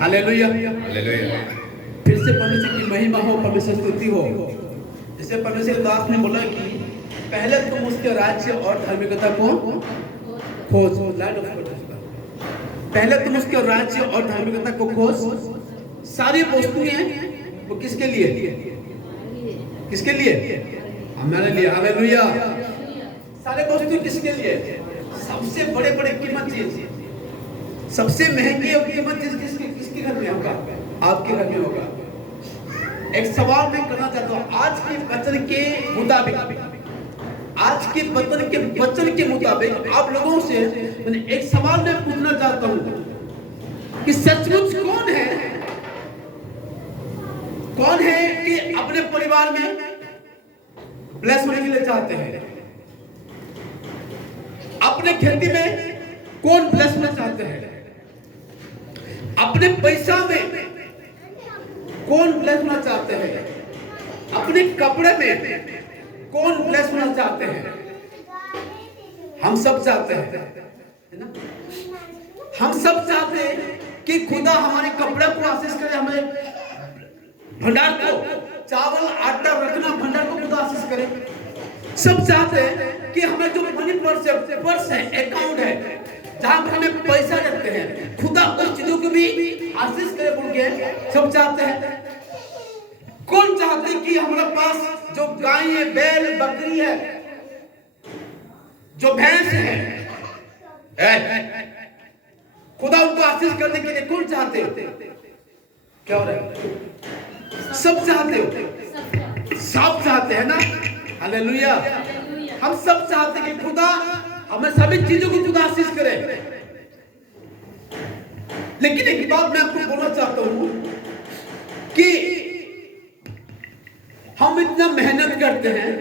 Hallelujah. Hallelujah. फिर से परमेश्वर की महिमा हो, परमेश्वर स्तुति हो। जैसे परमेश्वर के दास ने बोला कि पहले तुम उसके राज्य और धार्मिकता को खोज। पहले तुम उसके राज्य और धार्मिकता को खोज। सारी वस्तुएं वो किसके लिए? किसके लिए? हमारे लिए। हालेलुया। सारे वस्तु किसके लिए? सबसे बड़े बड़े कीमत चीज, सबसे महंगी और कीमत चीज किसके घर में होगा? आपके घर में होगा। एक सवाल मैं करना चाहता हूँ, आज के वचन के मुताबिक, आज के वचन के मुताबिक आप लोगों से मैंने एक सवाल मैं पूछना चाहता हूँ कि सचमुच कौन है कि अपने परिवार में ब्लेस होने के लिए चाहते हैं? अपने खेती में कौन ब्लेस होना चाहते हैं? अपने पैसा में कौन ब्लेस होना चाहते हैं? अपने कपड़े में कौन ब्लेस होना चाहते हैं? हम सब चाहते हैं, है ना? हम सब चाहते हैं कि खुदा हमारे कपड़े को आशीष करे, हमारे भंडार को, चावल आटा रखना भंडार को खुदा आशीष करे। सब चाहते हैं कि हमें जो मनी पर्स है, अकाउंट है, जहां पर हमें पैसा रखते हैं, खुदा उस चीजों को भी आशीष करे बोल के सब चाहते हैं। कौन चाहते कि हमारे पास जो गाय है, बैल बकरी है, जो भैंस है, खुदा उनको आशीष करने के लिए कौन चाहते? क्या हो रहा है? सब चाहते हो, सब चाहते हैं ना? हालेलुया। हम सब चाहते हैं कि खुदा हमें सभी चीजों को खुदा आशीष करे। लेकिन एक बात मैं आपको बोलना चाहता हूं कि हम इतना मेहनत करते हैं,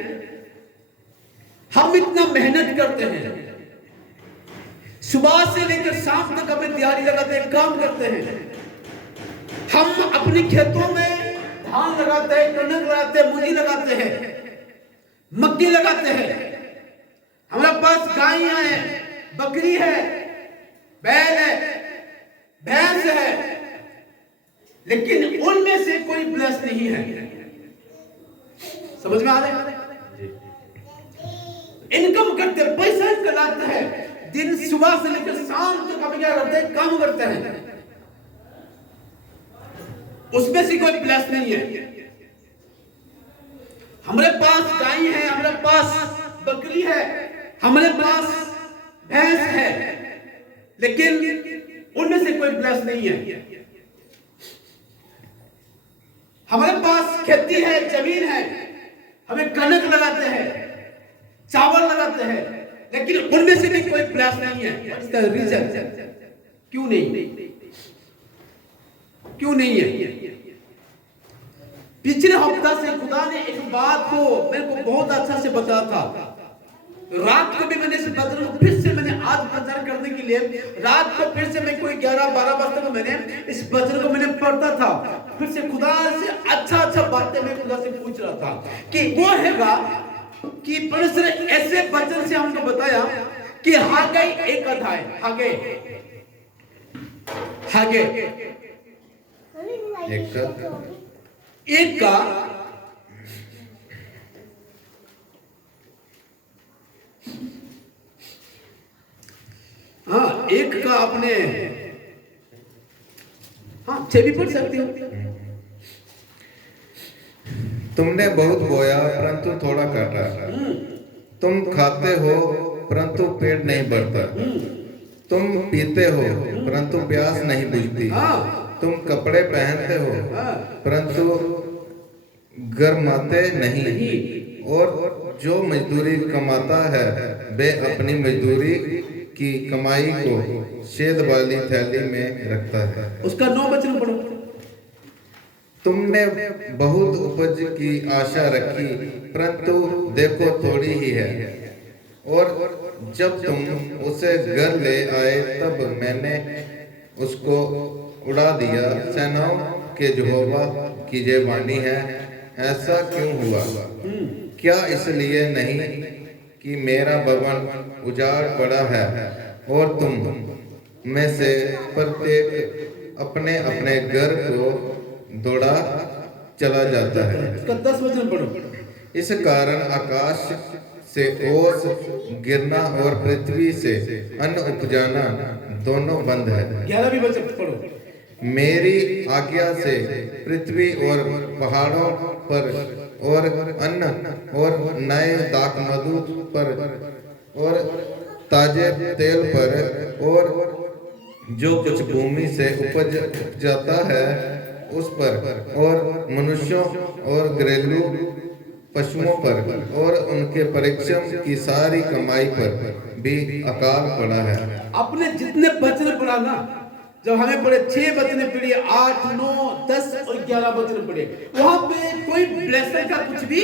सुबह से लेकर शाम तक हमें तैयारी लगाते हैं, काम करते हैं। हम अपने खेतों में धान लगाते हैं, कणक लगाते हैं, मूंगी लगाते हैं, मक्की लगाते हैं। हमारे पास गायें हैं, बकरी है, बैल है, भैंस है, लेकिन उनमें से कोई ब्लेस नहीं है। समझ में आ रहा है? इनकम करते हैं, पैसा कमाते हैं, दिन सुबह से लेकर शाम तक हम क्या करते हैं? काम करते हैं। उसमें से कोई ब्लेस नहीं है। हमारे पास गाय है, हमारे पास बकरी है, हमारे पास भैंस है, लेकिन उनमें से कोई ब्लेस नहीं है। हमारे पास खेती है, जमीन है, हमें कणक लगाते हैं, चावल लगाते हैं, लेकिन उनमें से भी कोई ब्लेस नहीं है। इसका रीजन क्यों नहीं है? पिछले हफ्ता से खुदा ने एक बात को मेरे को बहुत अच्छा से बताया था। रात को भी मैंने इस वचन को फिर से मैंने आज प्रचार करने के लिए रात को फिर से मैं कोई 11-12 बजे तक मैंने इस वचन को मैंने पढ़ता था। फिर से खुदा से अच्छा बातें मैं खुदा से पूछ रहा था कि वो हैगा कि परमेश्वर ऐसे वचन से हमको बताया कि हागे एक अध्याय, हागे एक का एक का आपने भी पढ़ सकते हो। तुमने बहुत बोया परंतु थोड़ा काटा, तुम खाते हो परंतु पेट नहीं भरता, तुम पीते हो परंतु प्यास नहीं बुझती, तुम कपड़े पहनते हो परंतु गर्माते नहीं, और जो मजदूरी कमाता है वे अपनी मजदूरी की कमाई को शेद वाली थैली में रखता है। उसका 9 वचन पढ़ो। तुमने बहुत उपज की आशा रखी परंतु देखो थोड़ी ही है, और जब तुम उसे घर ले आए तब मैंने उसको उड़ा दिया। सेनाओं के यहोवा की ये वाणी है, ऐसा क्यों हुआ? क्या इसलिए नहीं कि मेरा भवन उजाड़ पड़ा है और तुम में से प्रत्येक अपने अपने घर को दौड़ा चला जाता है। इसका 10 वचन पढ़ो। इस कारण आकाश से ओस गिरना और पृथ्वी से अन्न उपजाना दोनों बंद है। 11वीं वचन पढ़ो। मेरी आज्ञा से पृथ्वी और पहाड़ों पर और अन्न और नए दाखमधु पर और ताजे तेल पर और जो कुछ भूमि से उपज जाता है उस पर और मनुष्यों और घरेलू पशुओं पर और उनके परिश्रम की सारी कमाई पर भी अकाल पड़ा है। अपने जितने वचन पढ़ा ना, जब हमें पढ़े 6 वचन पढ़े, 8, 9, 10 और 11 वचन पढ़े, वहां पे कोई ब्लेसिंग का कुछ भी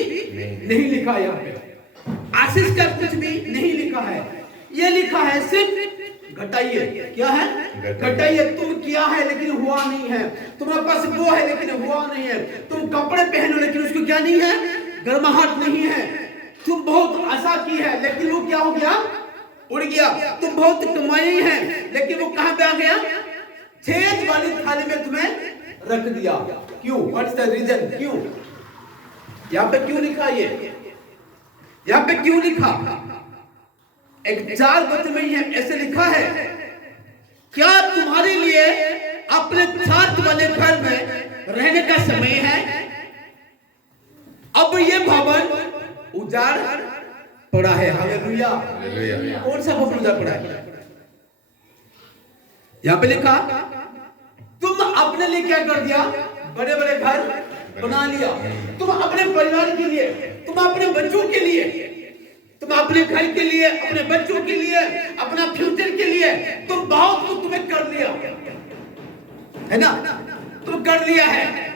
नहीं लिखा है। यहाँ पे आशीष का कुछ भी नहीं लिखा है। ये लिखा है सिर्फ घटाइए। क्या है? घटाइए। तुम किया है लेकिन हुआ नहीं है। तुम्हारे पास वो है लेकिन हुआ नहीं है। तुम कपड़े पहनो लेकिन उसको क्या नहीं है? गर्माहट नहीं है। तुम बहुत आशा की है लेकिन वो क्या हो गया? उड़ गया। तुम बहुत कमाई है लेकिन वो कहां पे आ गया? छेद वाली थाली में तुम्हें रख दिया। क्यों? What's the reason? क्यों? यहाँ पे क्यों लिखा? ये यहाँ पे क्यों लिखा? एक 4 वचन में ये ऐसे लिखा है, क्या तुम्हारे लिए अपने छात वाले घर में रहने का समय है? अब ये भवन उजाड़ पड़ा है। हालेलुया। कौन सा भवन उजाड़ पड़ा है? यहां पे लिखा, तुम अपने लिए क्या कर दिया? बड़े बड़े घर बना लिया। तुम अपने परिवार के लिए, तुम अपने बच्चों के लिए, तुम अपने घर के लिए, अपने बच्चों के लिए, अपना फ्यूचर के लिए तुम बहुत कुछ तुम्हें कर लिया है ना? तुम कर लिया है।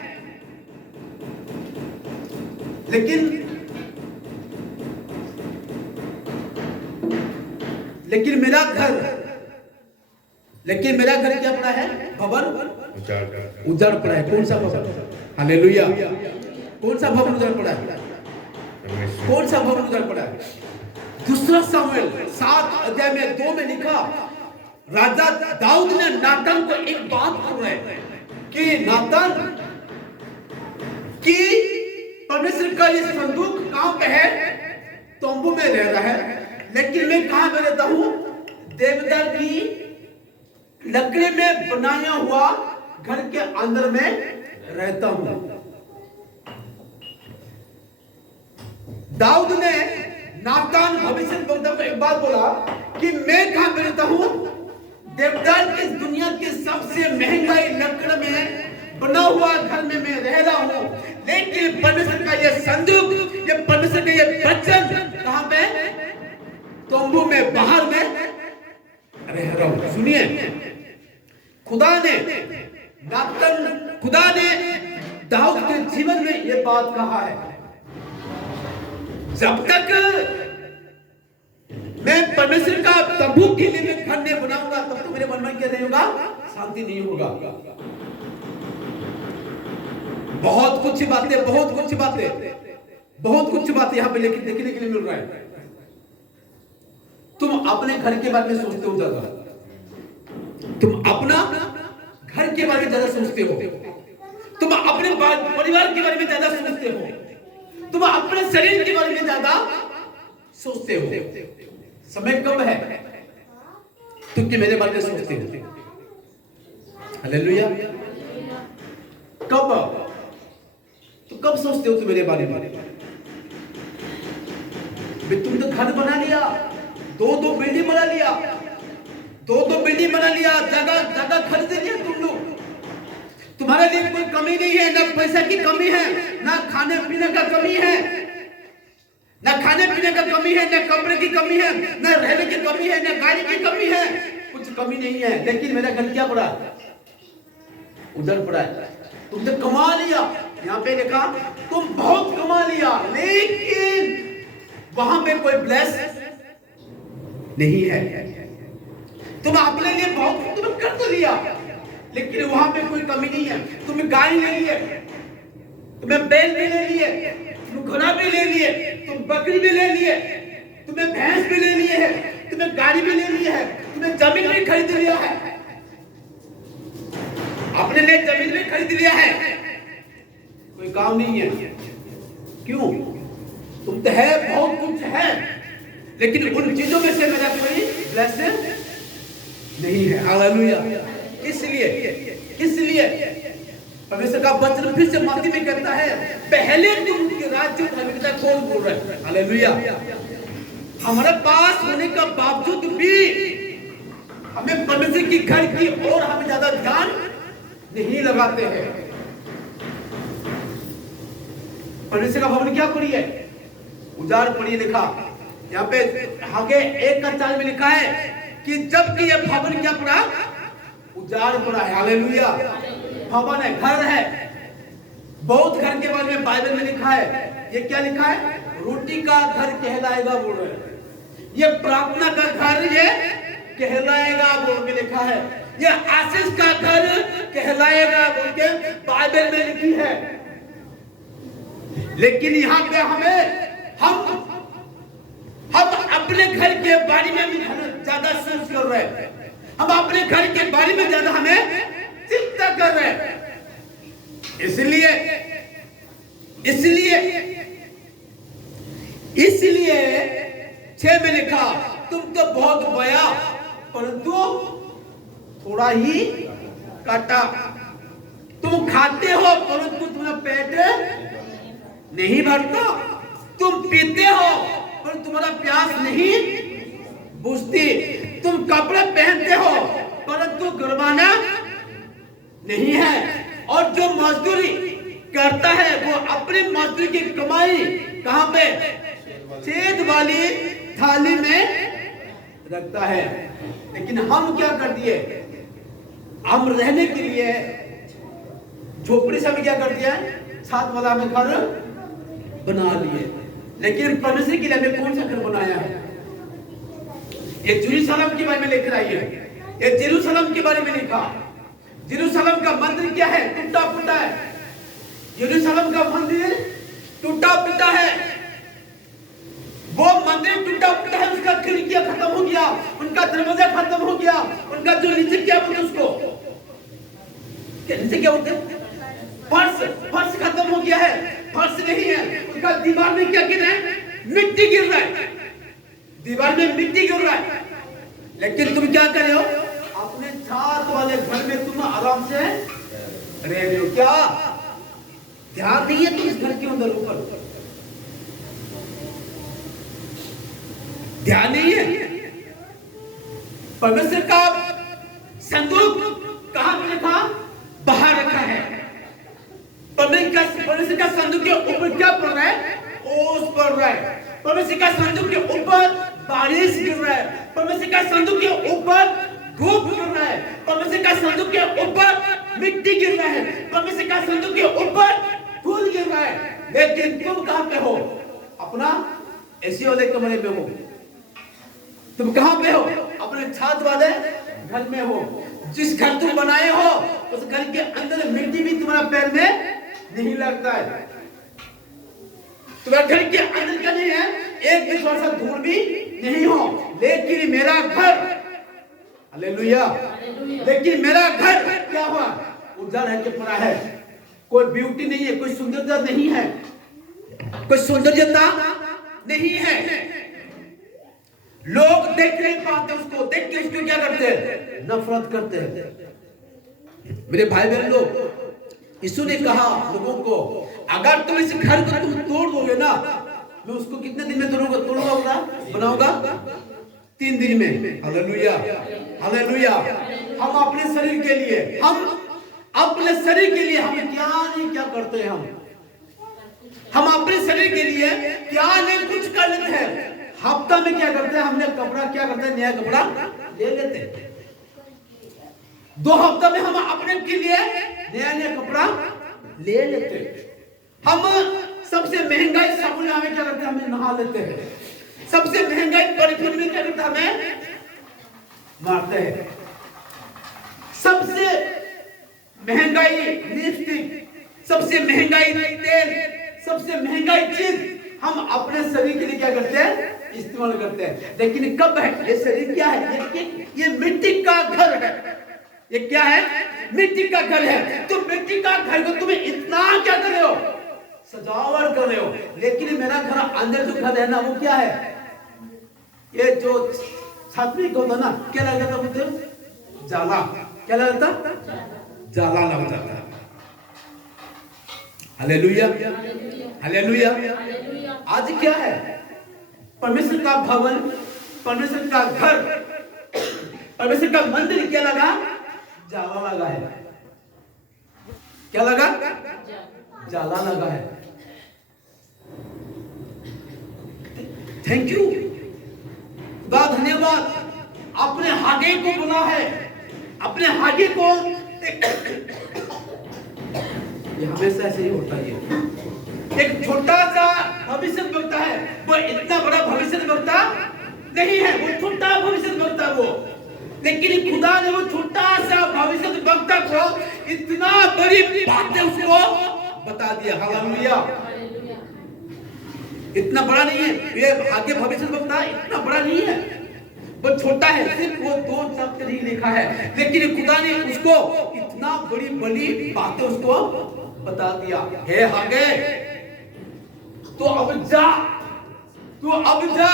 लेकिन मेरा घर क्या पड़ा है? भवन उजाड़ पड़ा है। कौन सा भवन? हालेलुया। कौन सा भवन उजाड़ पड़ा है? कौन सा भवन उजाड़ पड़ा है? दूसरा सामुएल 7 अध्याय में 2 में लिखा, राजा दाऊद ने नातान को एक बात बोल रहे हैं कि नातान कि परमेश्वर का ये संदूक कहां पे है? तंबू में रह रहा है, लेकिन मैं कहां पे रहता हूं? देवदार की लकड़ी में बनाया हुआ घर के अंदर में रहता हूं। दाऊद ने नातान भविष्यद्वक्ता को एक बात बोला कि मैं कहां पे रहता हूं? देवदार की दुनिया के सबसे महंगाई लकड़ में बना हुआ घर में मैं रह रहा हूं, लेकिन परमेश्वर का ये संदूक, ये परमेश्वर का ये वचन कहां पे? तंबू में, बाहर में रह रहा हूं। सुनिए, खुदा ने दाऊद के जीवन में ये बात कहा है, जब तक मैं परमेश्वर का तंबू के लिए मैं घर नहीं बनाऊंगा तब तो मेरे मन में क्या नहीं होगा? शांति नहीं होगा। बहुत कुछ बातें यहां पे लेकिन देखने के लिए मिल रहा है। तुम अपने घर के बारे में सोचते हो ज्यादा, तुम अपना घर के बारे में ज्यादा सोचते हो, तुम अपने परिवार के बारे में ज्यादा सोचते हो, तुम अपने शरीर के बारे में ज्यादा सोचते हो। समय कब है तुम कि मेरे बारे में सोचते हो? हालेलुया। कब सोचते हो तुम मेरे बारे में? तुम तो घर बना लिया, दो बिल्डिंग बना लिया, जगह खरीद लिया तुम लोग। तुम्हारे लिए कोई कमी नहीं है, ना पैसा की कमी है, ना खाने पीने का कमी है, ना कपड़े की कमी है, ना रहने की कमी है, ना गाड़ी की कमी है, कुछ कमी नहीं है। लेकिन मेरा घर क्या पड़ा? उधर पड़ा है। तुमने कमा लिया, यहाँ पे लिखा तुम बहुत कमा लिया, लेकिन वहां पे कोई ब्लेस नहीं है। तुम अपने लिए बहुत तुम कर तो लिया, लेकिन वहां पे कोई कमी नहीं है। तुमने गाड़ी ले लिए, तुम्हें बैल भी ले लिए, तुम घोड़ा भी ले लिए, तुम बकरी भी ले लिए, तुम्हें भैंस भी ले लिए है, तुम्हें गाड़ी भी ले ली है, तुम्हें जमीन भी खरीद लिया है। अपने लिए जमीन भी खरीद लिया है, कोई काम नहीं है। क्यों? तुम तो है, बहुत कुछ है, लेकिन उन चीजों में से मेरा कोई ब्लेसिंग नहीं है। हालेलुया। इसलिए परमेश्वर का वचन फिर से माती में कहता है, पहले तुम उनके राज्य और धार्मिकता कौन बोल रहे हैं? हालेलुया। हमारे पास होने का बावजूद भी हमें परमेश्वर की घर की और हमें ज्यादा ध्यान नहीं लगाते हैं। परमेश्वर का भवन क्या पढ़िए? उजाड़ पढ़िए। लिखा यहाँ पे आगे 1:4 में लिखा है कि जबकि यह भवन क्या पड़ा? उजाड़ पड़ा है। हालेलुया। भवन है, घर है। बहुत घर के बारे में बाइबल में लिखा है। ये क्या लिखा है? रोटी का घर कहलाएगा बोल रहे हैं। ये प्रार्थना का घर ये कहलाएगा बोल के लिखा है। ये आशीष का घर कहलाएगा बोल के बाइबल में लिखी है। लेकिन यहाँ पे हम अपने घर के बारे में भी ज्यादा सोच कर रहे हैं। हम अपने घर के बारे में ज्यादा हमें चिंता कर रहे हैं। इसलिए 6 में लिखा, तुम तो बहुत बया परंतु थोड़ा ही काटा। तुम खाते हो परंतु तुम्हारा पेट नहीं भरता। तुम पीते हो पर तुम्हारा प्यास नहीं बुझती। तुम कपड़े पहनते हो परंतु गरमाना नहीं है। और जो मजदूरी करता है वो अपनी मजदूरी की कमाई कहां पे? छेद वाली थाली में रखता है। लेकिन हम क्या कर दिए? हम रहने के लिए झोपड़ी से क्या कर दिया? छत वाला में घर बना लिए। लेकिन परमेश्वर के लिए हमें कौन सा घर बनाया है? ये जेरूशलेम के बारे में लिख रहा है। ये जेरूशलेम के बारे में लिखा। जेरूशलेम का मंदिर क्या है? टूटा फूटा है। जेरूशलेम का मंदिर टूटा फूटा है। वो मंदिर टूटा फूटा है। उसका खिड़कियां खत्म हो गया, उनका दरवाजा खत्म हो गया, उनका जो नीचे क्या बोलते उसको नीचे क्या बोलते? फर्श खत्म हो गया है। फर्श नहीं है। उनका दीवार में क्या गिर रहा है? मिट्टी गिर रहा है। दीवार में मिट्टी गिर रहा है। लेकिन तुम क्या कर रहे हो? अपने छत वाले घर में तुम आराम से रह रहे हो। क्या ध्यान नहीं है तुम इस घर के अंदर? ऊपर ध्यान नहीं है। परमेश्वर का संदूक कहां पे रखा? बाहर रखा है। परमेश्वर का संदूक के ऊपर क्या पड़ रहा है? ओस पड़ रहा है। परमेश्वर का संदूक के ऊपर बारिश गिर रहा है। परमेश्वर का संदूक के ऊपर धूप गिर रहा है। परमेश्वर का संदूक के ऊपर मिट्टी गिर रहा है। परमेश्वर का संदूक के ऊपर धूल गिर रहा है। लेकिन तुम कहां पे हो? अपना एसी वाले कमरे में हो। तुम कहां पे हो? अपने छत वाले घर में हो। जिस घर तुम बनाए हो उस घर के अंदर मिट्टी भी तुम्हारा पैर में नहीं लगता है। तुम्हारे घर के अंदर का नहीं है, एक भी थोड़ा सा धूल भी नहीं हो। लेकिन मेरा घर, हालेलुया, लेकिन मेरा घर क्या हुआ? उजाड़ है के पड़ा है। कोई ब्यूटी नहीं है, कोई सुंदरता नहीं है, कोई सौंदर्यता नहीं है। लोग देख नहीं पाते उसको, देख के उसको क्या करते हैं? नफरत करते हैं। मेरे भाई बहन लोग, यीशु ने कहा लोगों को, अगर तुम इस घर को तुम तोड़ दोगे ना, मैं उसको कितने दिन में तोड़ूंगा बनाऊंगा? 3 दिन में। Hallelujah, hallelujah. हम अपने शरीर के लिए, हम क्या नहीं क्या करते हैं? हम अपने शरीर के लिए क्या नहीं कुछ कर लेते हैं। हफ्ता में क्या करते हैं? हमने कपड़ा क्या करते हैं? नया कपड़ा ले लेते हैं। 2 हफ्ता में हम अपने के लिए नया कपड़ा ले लेते हैं। हम सबसे महंगाई साबुन हमें क्या करते हैं? हमें नहा लेते हैं। सबसे महंगाई परफ्यूम में क्या करते हैं? हमें मारते हैं। सबसे महंगाई लिपस्टिक, सबसे महंगाई तेल, सबसे महंगाई चीज हम अपने शरीर के लिए क्या करते हैं? इस्तेमाल करते हैं। लेकिन कब है? ये शरीर क्या है? ये मिट्टी का घर है। ये क्या है? मिट्टी का घर है, तो मिट्टी का घर को तुम्हें इतना क्या कर रहे हो, सजावट कर रहे हो। लेकिन मेरा घर अंदर जो घर है ना, वो क्या है, ये जो छतरी को होता ना, क्या लगता था मुझे, जाला, क्या लगता, जाला लग जाता है। Hallelujah, hallelujah. आज क्या है, परमेश्वर का भवन, परमेश्वर का घर, परमेश्वर का मंदिर क्या लगा, जाला लगा है। क्या लगा, जाला लगा है। थैंक यू, बहुत धन्यवाद। अपने आगे को बुला है, अपने आगे को, ये हमेशा ऐसे ही होता है। एक छोटा सा भविष्य वक्ता है, वो इतना बड़ा भविष्य वक्ता नहीं है, वो छोटा भविष्य वक्ता वो। लेकिन खुदा ने वो छोटा सा भविष्य वक्ता को इतना बड़ी बातें उसको बता दिया। हालेलुया। इतना बड़ा नहीं है ये, आगे भविष्य वक्ता इतना बड़ा नहीं है, वो छोटा है, सिर्फ वो 2 शब्द नहीं लिखा है, लेकिन खुदा ने उसको इतना बड़ी बड़ी बातें उसको बता दिया। हे हागे, तो अब जा, तू अब जा।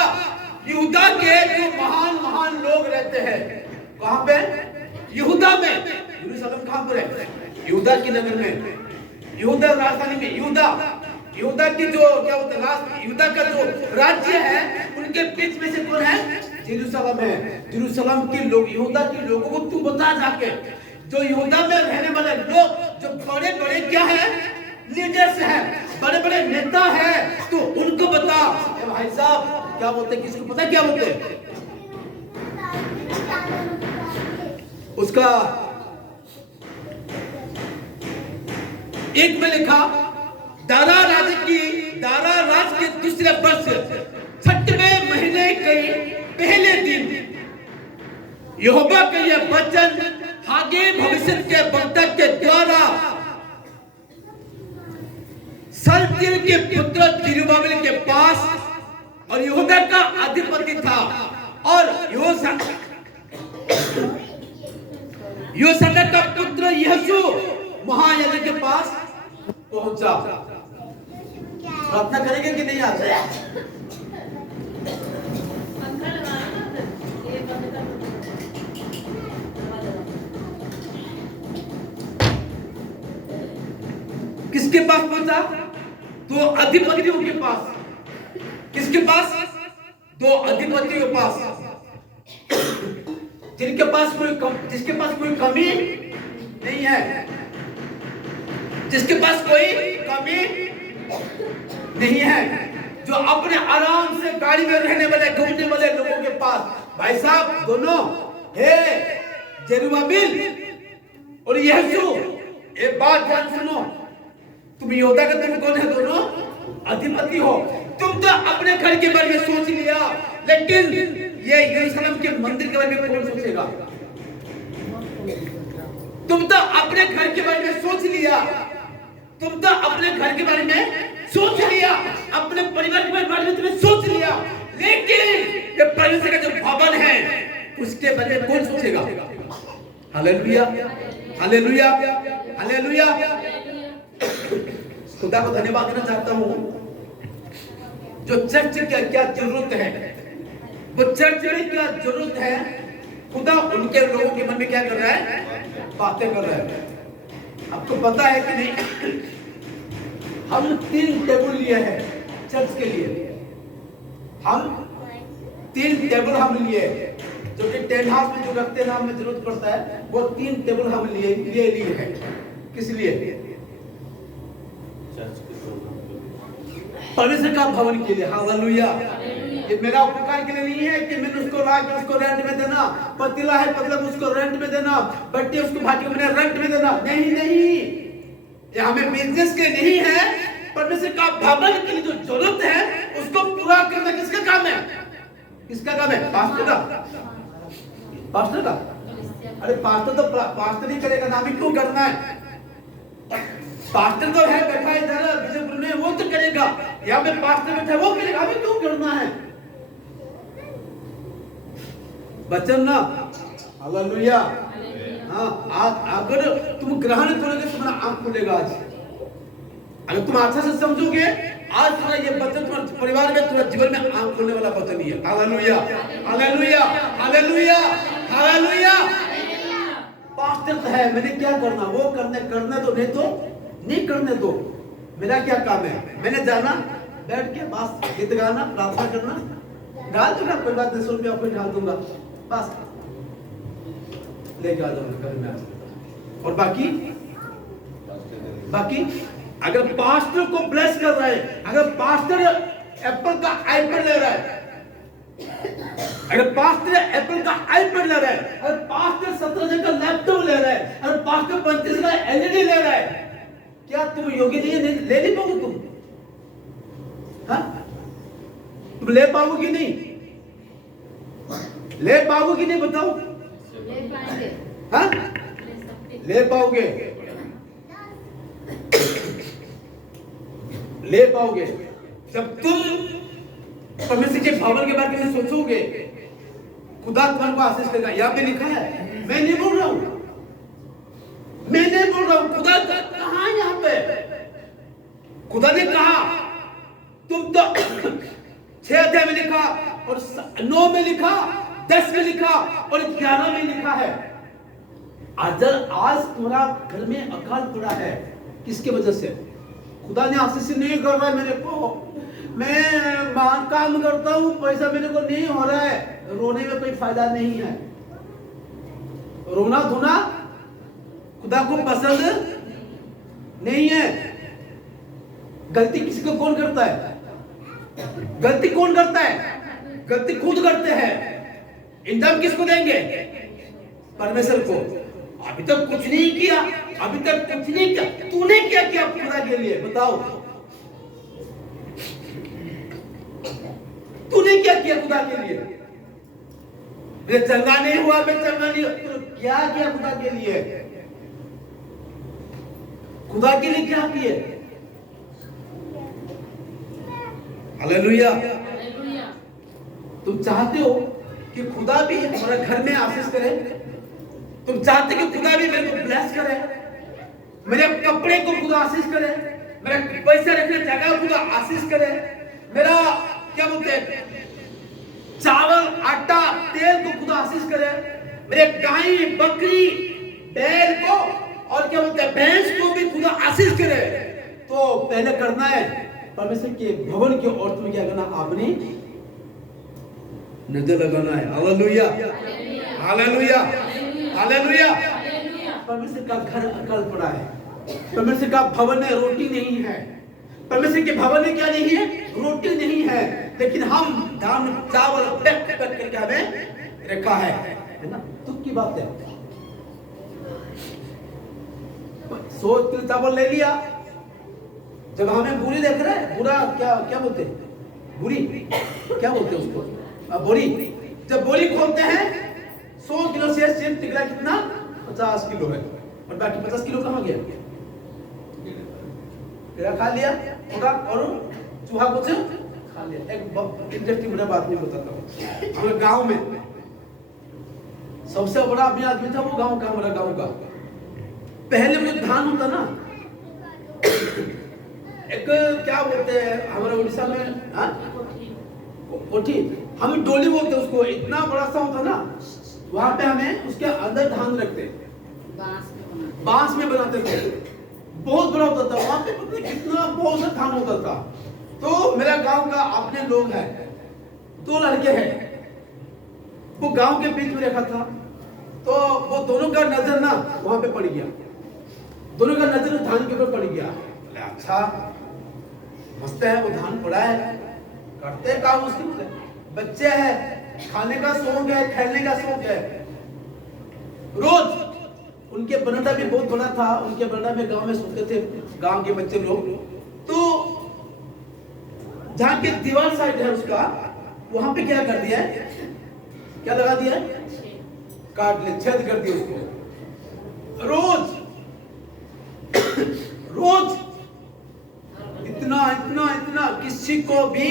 यहूदा के जो महान महान लोग रहते हैं, कहां पे, यहूदा में। यरूशलेम कहां पर है, यहूदा की नगर में, यहूदा राजधानी में। यहूदा की जो क्या बोलते हैं, यहूदा का जो राज्य है, उनके बीच में से कौन है, यरूशलेम है। यरूशलेम के लोग, यहूदा के लोगों को तू बता जाके, जो यहूदा में रहने वाले लोग, जो बड़े बड़े क्या है, लीडर्स हैं, बड़े बड़े नेता हैं, तो उनको बता। भाई साहब क्या बोलते, किसी को पता क्या बोलते, उसका एक में लिखा, दारा राज के दूसरे वर्ष 6वें महीने के पहले दिन यहोवा का यह वचन हागे भविष्य के वक्ता के द्वारा सल्तियेल के पुत्र जरुब्बाबेल के पास, और यहूदा का अधिपति था, और योशन्ना का पुत्र यहोशू महायाजक के पास पहुंचा। प्रार्थना करेंगे कि नहीं आज? किसके पास पहुंचा, 2 अधिपतियों के पास। किसके पास, 2 अधिपतियों के पास, जिसके पास कोई कमी नहीं है, जिसके पास कोई कमी नहीं है, जो अपने आराम से गाड़ी में रहने वाले, घूमने वाले लोगों के पास। भाई साहब दोनों, हे जरुब्बाबेल और यहोशू, एक बात ध्यान सुनो, तुम यहूदा का तुम कौन है, दोनों अधिपति हो। तुम तो अपने घर के बारे में सोच लिया, लेकिन ये यरूशलेम के मंदिर के बारे में कौन सोचेगा? तुम तो अपने घर के बारे में सोच लिया, तुम तो अपने घर के बारे में सोच लिया, अपने परिवार के बारे में तुमने सोच लिया, लेकिन ये परमेश्वर का जो भवन है, उसके बारे में कौन सोचेगा? Hallelujah, hallelujah, hallelujah. खुदा को धन्यवाद देना चाहता हूँ। जो चर्च की क्या जरूरत है, वो चर्च में क्या जरूरत है, खुदा उनके लोगों के मन में क्या कर रहा है, बातें कर रहा है। आपको पता है कि नहीं, हम 3 टेबल लिए हैं चर्च के लिए। हम 3 टेबल हम लिए, जो कि टेंट हाउस में जो रखते हैं, हमें जरूरत पड़ता है, वो 3 टेबल हम लिए हैं। किस लिए? परमेश्वर का भवन के लिए। हालेलुया। ये मेरा उपकार के लिए नहीं है कि मैंने उसको ला के उसको रेंट में देना, पतीला है मतलब उसको रेंट में देना, बट्टी उसको भाटी को रेंट में देना, नहीं नहीं, ये हमें बिजनेस के नहीं है। परमेश्वर का भवन के लिए जो जरूरत है, उसको पूरा करना किसका काम है? किसका काम है? पास्टर का। पास्टर का? अरे पास्टर तो पास्टर ही करेगा ना, हमें क्यों करना है? पास्टर तो है बैठा इधर विजयपुर में, वो तो करेगा। यहाँ पे पास्टर बैठा है, वो करेगा, हमें क्यों करना है? बचन ना, हालेलुया। हाँ, अगर तुम ग्रहण करोगे तुम्हारा आंख खुलेगा आज। अगर तुम अच्छा से समझोगे, आज तुम्हारा ये वचन तुम्हारे परिवार में, तुम्हारे जीवन में आंख खोलने वाला वचन ही है। Hallelujah, hallelujah, hallelujah, hallelujah. Pastor तो है, मैंने क्या करना, वो करने दो, नहीं तो नहीं करने दो। मेरा क्या काम है? मैंने जाना, बैठ के बस गीत गाना, प्रार्थना करना, डाल दूंगा, कोई बात नहीं, 100 रुपया आपको डाल दूंगा, बस लेके आ जाऊंगा घर में। और बाकी अगर पास्टर को ब्लेस कर रहा है, अगर पास्टर एप्पल का आईपैड ले रहा है, अगर पास्टर एप्पल का आईपैड ले रहा है, अगर पास्टर 17,000 का लैपटॉप ले रहा है, अगर पास्टर 35 का एलईडी ले रहा है, क्या तुम योग्य नहीं ले नहीं पाओगे? तुम ले पाओगे कि नहीं? ले पाओगे कि नहीं बताओ? ले पाएंगे। हाँ, ले पाओगे, ले पाओगे जब तुम परमेश्वर के भवन के बारे में सोचोगे। खुदा तुम्हारे को आशीष करेगा। यहाँ पे लिखा है, मैं नहीं बोल रहा हूं, खुदा कहा यहाँ पे? खुदा ने कहा, तुम तो 6 अध्याय में लिखा और 9 में लिखा, 10 में लिखा और 11 में लिखा है। आज तुम्हारा घर में अकाल पड़ा है, किसके वजह से? खुदा ने आशीष नहीं कर रहा है मेरे को, मैं काम करता हूं, पैसा मेरे को नहीं हो रहा है। रोने में कोई फायदा नहीं है। रोना धोना खुदा को पसंद नहीं है। गलती किसी को कौन करता है? गलती कौन करता है? गलती खुद करते हैं। इंतजाम किसको देंगे? परमेश्वर को। अभी तक कुछ नहीं किया, अभी तक कुछ नहीं किया। तूने क्या किया खुदा के लिए? बताओ, तूने क्या किया खुदा के लिए? मैं चंगा नहीं हुआ, मैं चंगा नहीं हुआ। तो क्या किया खुदा के लिए? खुदा के लिए क्या किए? हालेलुया। तुम चाहते हो कि खुदा भी हमारे घर में आशीष करे? तुम चाहते कि खुदा भी मेरे को ब्लेस करे, मेरे कपड़े को खुदा आशीष करे, मेरा पैसा रखने जगह खुदा आशीष करे, मेरा क्या बोलते हैं चावल आटा तेल को खुदा आशीष करे, मेरे गाय बकरी बैल को और क्या बोलते हैं भैंस को भी खुदा आशीष करे। तो पहले करना है परमेश्वर के भवन की औरत में क्या करना? आपने नजर लगाना है। Hallelujah, hallelujah, hallelujah. परमेश्वर का घर अकाल पड़ा है, परमेश्वर का भवन में रोटी नहीं है, परमेश्वर के भवन में क्या नहीं है? रोटी नहीं है। लेकिन हम धान चावल पैक करके हमें रखा है ना? दुख की बात है। 100 किलो चावल ले लिया, जब हमें बुरी देख रहा है, बुरा क्या बोलते हैं? बुरी क्या बोलते हैं उसको? बोरी। जब बोरी खोलते हैं 100 किलो से सिर्फ निकला कितना? 50 किलो है, और बाकी 50 किलो कहाँ गया? तेरा खा लिया पूरा और चूहा कुछ खा लिया। एक इंटरेस्टिंग बात नहीं बताता हूँ। हमारे गांव में सबसे बड़ा आदमी था, वो गांव का, हमारा गांव का। पहले वो धान होता ना, एक क्या बोलते हैं हमारे उड़ीसा में, कोठी, हम डोली बोलते हैं उसको। इतना बड़ा सा होता ना, वहां पे हमें उसके अंदर धान रखते, बांस में बनाते थे। बहुत बड़ा होता था वहां पे, पता कितना बहुत सा धान होता था। तो मेरा गांव का अपने लोग हैं, 2 लड़के हैं, वो गांव के बीच में रखा था। तो वो दोनों का नजर ना वहां पे पड़ गया, दोनों का नजर धान के ऊपर पड़ गया। अच्छा मस्त है, वो धान पड़ा है, करते हैं काम उसके, बच्चे हैं, खाने का शौक है, खेलने का शौक है। रोज उनके बरामदा भी बहुत बड़ा था, उनके बरामदा में गांव में सोते थे गांव के बच्चे लोग। तो जहां के दीवार साइड है उसका, वहां पे क्या कर दिया है? क्या लगा दिया है? काट ले, छेद कर दिया उसको। रोज इतना किसी को भी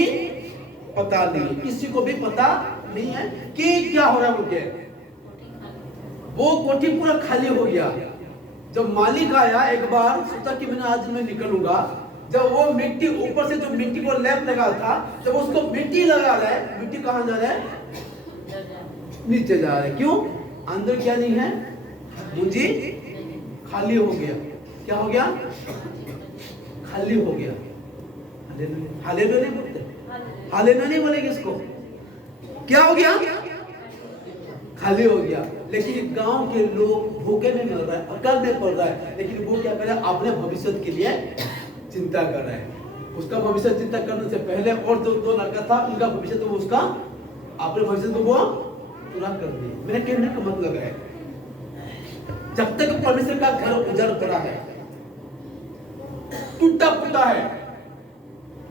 पता नहीं, किसी को भी पता नहीं है कि क्या हो रहा है उनके। वो कोठी पूरा खाली हो गया। जब मालिक आया एक बार, सोचा कि आज मैं निकलूंगा। जब वो मिट्टी ऊपर से जो मिट्टी को लैप लगा था, जब उसको मिट्टी लगा रहा है, मिट्टी कहाँ जा रहा है? नीचे जा रहा है। क्यों? अंदर क्या नहीं है? मुझे खाली हो गया। क्या हो गया? खाली हो गया। हालेलुया नहीं बोलते, हालेलुया नहीं बोलेंगे इसको। क्या हो गया? खाली हो गया। लेकिन गांव के लोग भूखे में मर रहा है, अकल में पड़ रहा है, लेकिन वो क्या कर रहा है? अपने भविष्य के लिए चिंता कर रहा है। उसका भविष्य चिंता करने से पहले और जो दो लड़का था, उनका भविष्य तो वो उसका अपने भविष्य को वो पूरा कर दिया। मेरे कहने का मतलब है, जब तक परमेश्वर का घर उजड़ पड़ा है, टूटा फूटा है,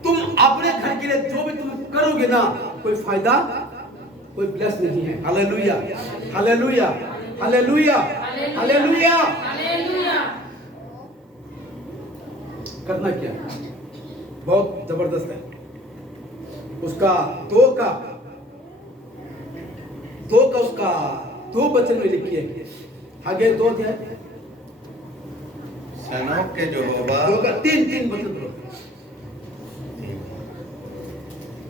तुम अपने घर के लिए जो भी तुम करोगे ना, कोई फायदा, कोई प्लस नहीं है। Hallelujah, hallelujah, hallelujah, hallelujah. करना क्या? बहुत जबरदस्त है। उसका उसका दो वचन में लिखी है। आगे दो थे, सेनाओं के यहोवा, दो का तीन वचन बोलो।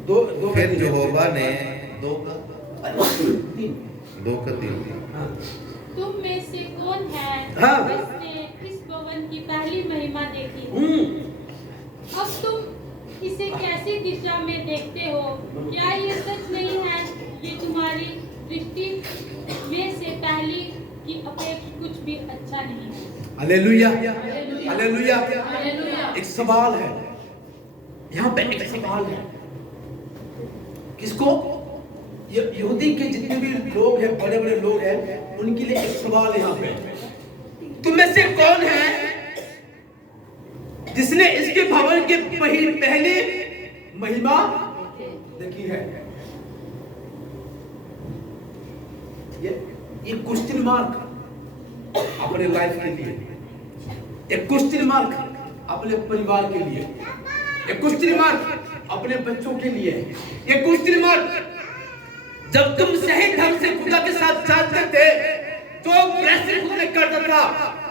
दो फिर यहोवा ने तीन। हाँ। तुम में से कौन है हाँ। जिसने इस भवन की पहली महिमा देखी? अब तुम इसे कैसी दिशा में देखते हो? क्या ये सच नहीं है? ये तुम्हारी दृष्टि में से पहली की अपेक्षा कुछ भी अच्छा नहीं है। Hallelujah, hallelujah, hallelujah. एक सवाल है यहाँ पे, एक सवाल है। किसको? ये यहूदी के जितने भी लोग हैं, बड़े बड़े लोग हैं, उनके लिए एक सवाल है यहाँ पे। तुम में से कौन है जिसने इसके भवन के पहले महिमा देखी है? ये क्वेश्चन मार्क अपने लाइफ के लिए, एक क्वेश्चन मार्क अपने परिवार के लिए, एक क्वेश्चन मार्क अपने बच्चों के लिए, एक क्वेश्चन मार्क जब तुम सही ढंग से खुदा के साथ चलते थे, जो ब्लेसिंग खुदा करता था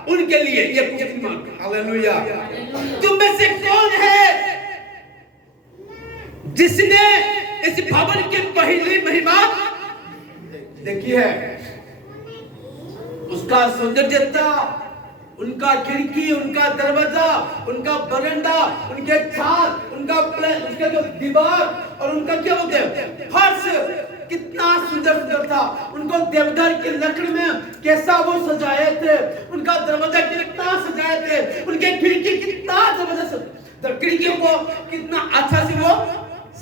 उनके लिए ये क्वेश्चन मार्क। हालेलुया। तुम में से कौन है जिसने इस भवन की पहली महिमा देखी है? उसका सौंदर्यता, उनका खिड़की, उनका दरवाजा, उनका बरंडा, उनके छत, उसका जो दीवार और उनका क्या बोलते हैं फर्श, कितना सुंदर सुंदर था। उनको देवदार की लकड़ी में कैसा वो सजाए थे, उनका दरवाजा कितना सजाए थे, उनके खिड़की कितना जबरदस्त, खिड़कियों को कितना अच्छा से वो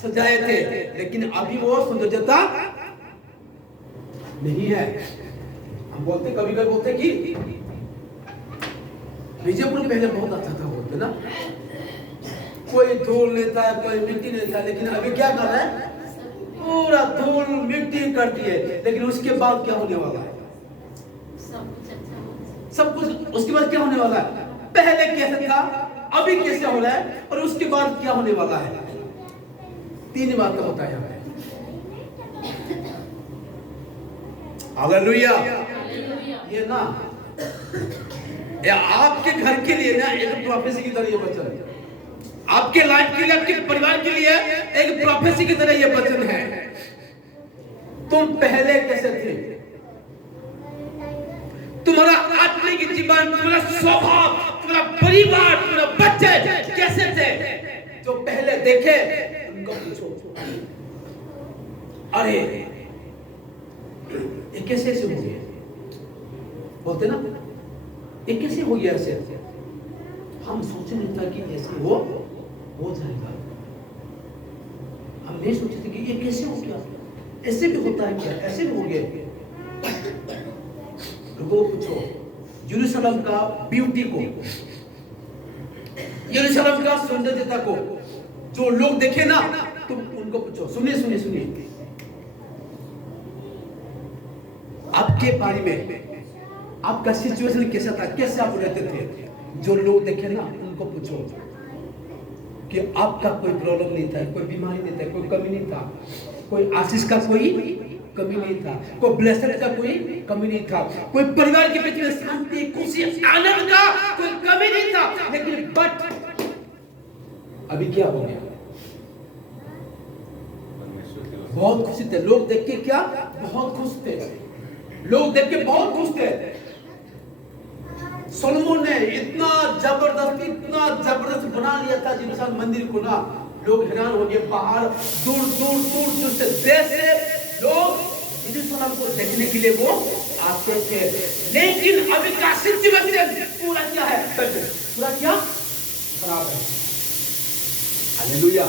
सजाए थे। लेकिन अभी वो सुंदरता नहीं है। हम बोलते, कभी कभी बोलते कि विजयपुर पहले बहुत अच्छा था, बोलते ना, कोई धूल नहीं था, कोई मिट्टी नहीं था। लेकिन अभी क्या कर रहा है? पूरा धूल मिट्टी कर दिए। लेकिन उसके बाद क्या होने वाला है? सब कुछ उसके बाद क्या होने वाला है? पहले कैसे था, अभी कैसे हो रहा है, और उसके बाद क्या होने वाला है? तीन बातें होता है यहाँ पे। हालेलुया। ये ना, या आपके घर के लिए ना एक प्रोफेसी की तरह ये वचन है, आपके लाइफ के लिए, आपके परिवार के लिए एक प्रोफेसी की तरह ये वचन है। तुम पहले कैसे थे? तुम्हारा आत्मिक जीवन, तुम्हारा स्वभाव, तुम्हारा परिवार, तुम्हारा बच्चे कैसे थे? जो पहले देखे उनको पूछो, अरे ये कैसे हो गया? बोलते ना, ये कैसे हो गया? ऐसे हम सोचे नहीं था कि ऐसे हो जाएगा। हम नहीं सोचे थे कि ये कैसे हो गया, ऐसे भी होता है क्या, ऐसे भी हो गया। लोगों को पूछो, यरूशलेम का ब्यूटी को, यरूशलेम का सौंदर्यता को जो लोग देखे ना, तुम उनको पूछो, सुनिए आपके बारे में आपका सिचुएशन कैसा था, कैसे आप रहते थे? जो लोग देखे ना, उनको पूछो कि आपका कोई प्रॉब्लम नहीं था, कोई बीमारी नहीं था, कोई कमी नहीं था, कोई आशीष का कोई कमी नहीं था, कोई ब्लेसिंग का कोई कमी नहीं था, कोई परिवार के बीच में शांति, खुशी, आनंद का कोई कमी नहीं था। लेकिन बट अभी क्या हो गया? बहुत खुशी थे लोग देख के, क्या बहुत खुश थे लोग देख के, बहुत खुश थे। सोलोमन ने इतना जबरदस्त बना लिया था यरूशलेम मंदिर को ना, लोग हैरान हो गए। बाहर दूर दूर से देश से लोग यरूशलेम को देखने के लिए वो आते थे। लेकिन अभी का सिचुएशन पूरा क्या है? पूरा क्या खराब है। Hallelujah,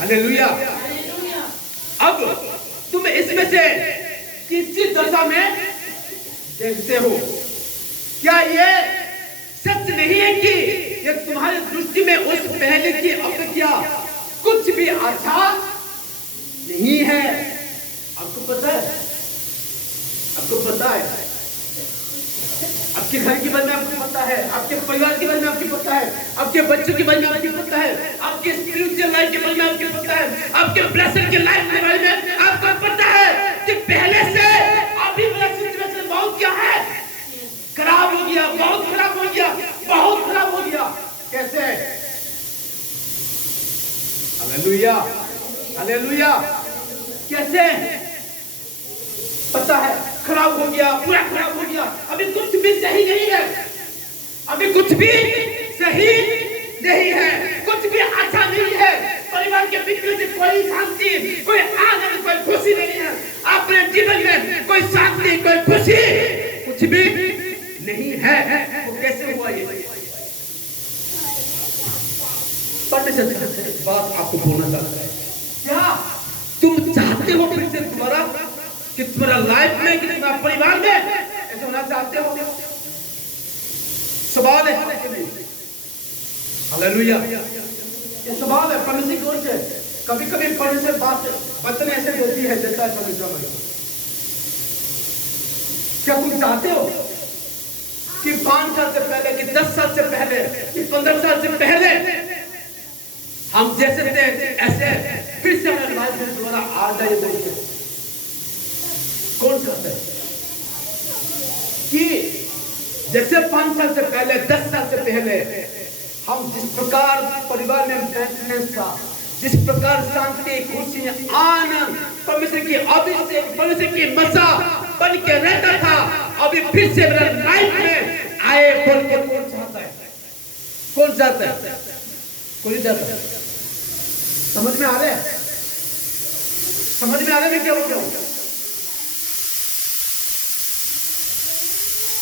hallelujah. अब तुम इसमें से किसी दशा में देखते हो? क्या ये सच नहीं है कि ये तुम्हारी दृष्टि में उस पहले की अपेक्षा कुछ भी अच्छा नहीं है? आपको पता है, आपको पता है, आपके घर के बारे में आपको पता है, आपके परिवार के बारे में आपको पता है, आपके बच्चों के बारे में आपको पता है, आपके स्पिरिचुअल लाइफ के बारे में आपको पता है, आपके ब्लेसिंग के लाइफ के बारे में आपको पता है कि पहले से अभी वाला सिचुएशन बहुत क्या है? खराब हो गया, बहुत खराब हो गया, बहुत खराब हो गया। कैसे? Hallelujah, hallelujah. कैसे? पता है खराब हो गया, पूरा खराब हो गया। अभी कुछ भी सही नहीं है, अभी कुछ भी सही नहीं है, कुछ भी अच्छा नहीं है। परिवार के बीच में कोई शांति, कोई आनंद, कोई खुशी नहीं है। अपने जीवन में कोई शांति, कोई खुशी कुछ भी नहीं है। वो कैसे हुआ ये? बात आपको बोलना चाहता है। क्या तुम चाहते हो फिर से तुम्हारा कि तुम्हारा लाइफ में, कि तुम्हारा परिवार में ऐसा होना चाहते हो? सवाल है हालेलुया, ये सवाल है परमेश्वर की ओर से। कभी कभी परमेश्वर बात वचन ऐसे देती है, देता है परमेश्वर। क्या तुम चाहते हो कि 5 साल से पहले, कि 10 साल से पहले, कि 15 साल से पहले हम जैसे थे ऐसे फिर से हमारे लाइफ में दोबारा आ जाए? बोल के कौन चाहता है कि जैसे 5 साल से पहले, 10 साल से पहले हम जिस प्रकार परिवार में मेंटेनेंस था, जिस प्रकार शांति, खुशी, आनंद, परमेश्वर की अभिषेक, परमेश्वर की मसा बन के रहता था, अभी फिर से मेरा लाइफ में आए बोल के कौन चाहता है? कौन चाहता है? कोई चाहता है? समझ में आ रहा है? समझ में आ रहा है मैं क्या बोल रहा हूं?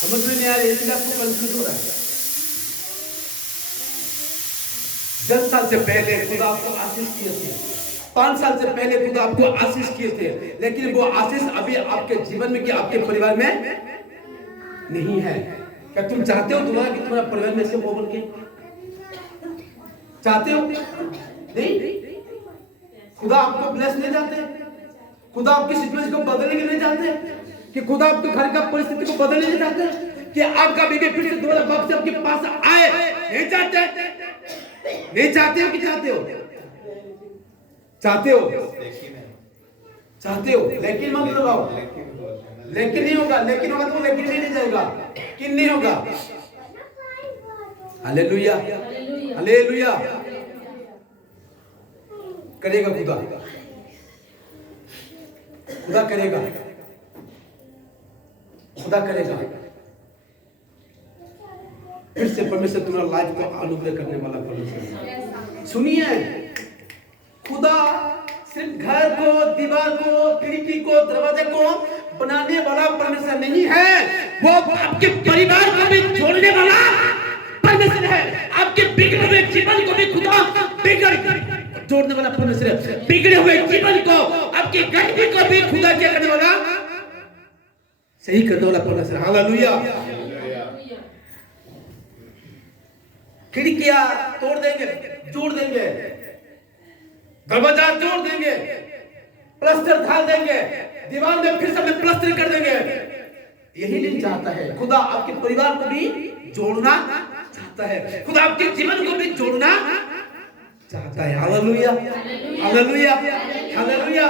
समझ में नहीं आ रहा है, इसलिए आपको कंफ्यूज हो रहा है। 10 साल से पहले खुदा आपको आशीष किए थे, 5 साल से पहले खुदा आपको आशीष किए थे, लेकिन वो आशीष अभी आपके जीवन में, कि आपके परिवार में नहीं है। क्या तुम चाहते हो तुम्हारा, कि तुम्हारा परिवार में से वो बन के चाहते हो? नहीं, खुदा आपको ब्लेस नहीं चाहते, खुदा आपकी सिचुएशन को बदलने के लिए चाहते, कि खुदा आपके घर का परिस्थिति को बदलने नहीं चाहते, कि आपका बेबी फिर से दोबारा वापस आपके पास आए? नहीं चाहते, नहीं चाहते हो कि चाहते हो? चाहते हो, चाहते हो। लेकिन मत लगाओ, लेकिन नहीं होगा, लेकिन होगा तो लेकिन नहीं जाएगा, किन नहीं होगा। Hallelujah, hallelujah. करेगा खुदा, खुदा करेगा, खुदा करेगा। फिर से परमेश्वर तुम्हारा लाइफ को अनुग्रह करने वाला परमेश्वर। सुनिए, खुदा सिर्फ घर को, दीवार को, खिड़की को, दरवाजे को बनाने वाला परमेश्वर नहीं है, वो आपके परिवार को भी जोड़ने वाला परमेश्वर है। आपके बिगड़े हुए जीवन को भी खुदा जोड़ने वाला परमेश्वर है। बिगड़े हुए जीवन को, आपके गरीबी को भी खुदा क्या करने वाला, सही करने वाला परमेश्वर। हालेलुया। खिड़कियां तोड़ देंगे, जोड़ देंगे, दरवाजा जोड़ देंगे, प्लास्टर डाल देंगे, दीवार में फिर से प्लास्टर कर देंगे। यही नहीं चाहता है खुदा, आपके परिवार को भी जोड़ना चाहता है, खुदा आपके जीवन को भी जोड़ना चाहता है। Hallelujah, hallelujah, hallelujah.